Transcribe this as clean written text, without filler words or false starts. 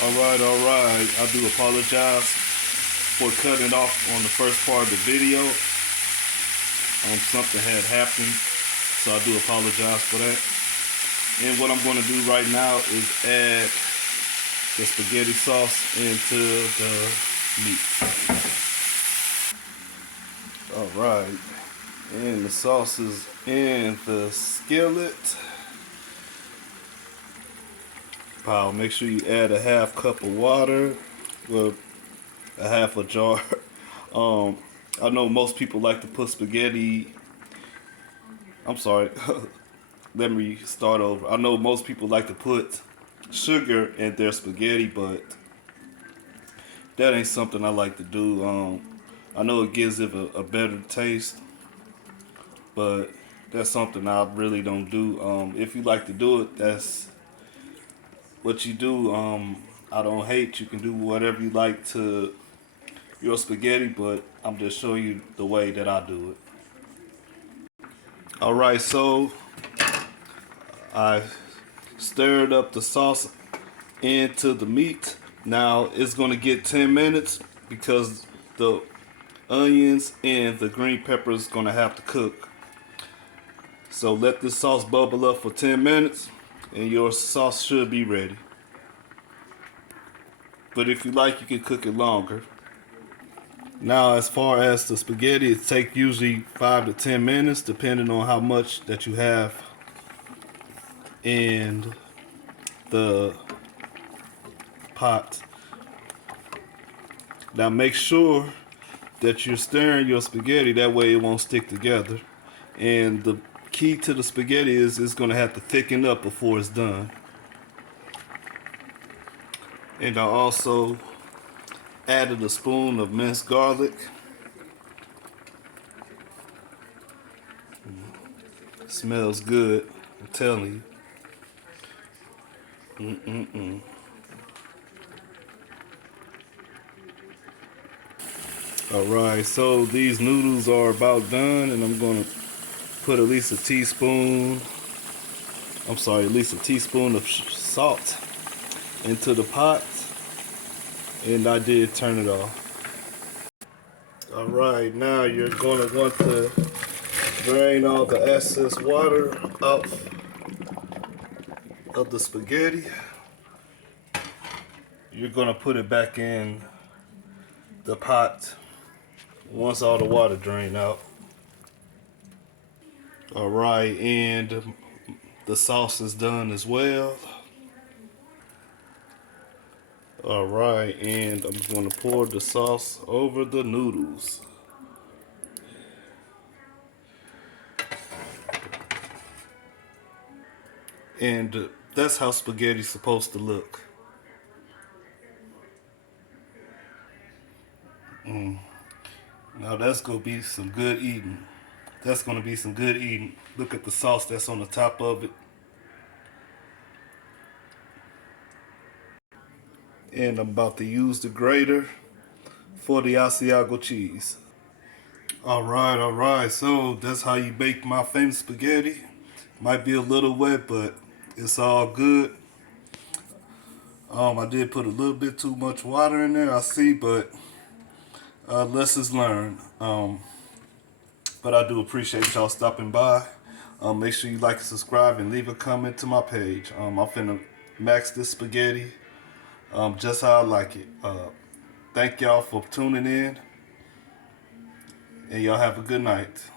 All right. I do apologize for cutting off on the first part of the video. Something had happened, so I do apologize for that. And what I'm going to do right now is add the spaghetti sauce into the meat. All right. And the sauce is in the skillet. Make sure you add a half cup of water, well, a half a jar. I know most people like to put spaghetti. I'm sorry. Let me start over. I know most people like to put sugar in their spaghetti, but that ain't something I like to do. I know it gives it a better taste, but that's something I really don't do. If you like to do it, that's what you do. I don't hate. You can do whatever you like to your spaghetti, but I'm just showing you the way that I do it. All right, so I stirred up the sauce into the meat. Now it's gonna get 10 minutes because the onions and the green peppers gonna have to cook. So let this sauce bubble up for 10 minutes and your sauce should be ready. But if you like, you can cook it longer. Now, as far as the spaghetti, it takes usually 5 to 10 minutes, depending on how much that you have in the pot. Now, make sure that you're stirring your spaghetti, that way it won't stick together. And the key to the spaghetti is it's going to have to thicken up before it's done. And I also added a spoon of minced garlic. Smells good, I'm telling you. Alright, so these noodles are about done, and I'm going to put at least a teaspoon of salt into the pot, and I did turn it off. Alright, now you're going to want to drain all the excess water out of the spaghetti. You're going to put it back in the pot once all the water drained out. Alright, and the sauce is done as well. Alright, and I'm going to pour the sauce over the noodles. And that's how spaghetti's supposed to look. Now that's going to be some good eating. That's going to be some good eating. Look at the sauce that's on the top of it. And I'm about to use the grater for the Asiago cheese. Alright, so that's how you bake my famous spaghetti. Might be a little wet, but it's all good. I did put a little bit too much water in there, I see, but lessons learned. But I do appreciate y'all stopping by. Make sure you like and subscribe and leave a comment to my page. I'm finna max this spaghetti just how I like it. Thank y'all for tuning in, and y'all have a good night.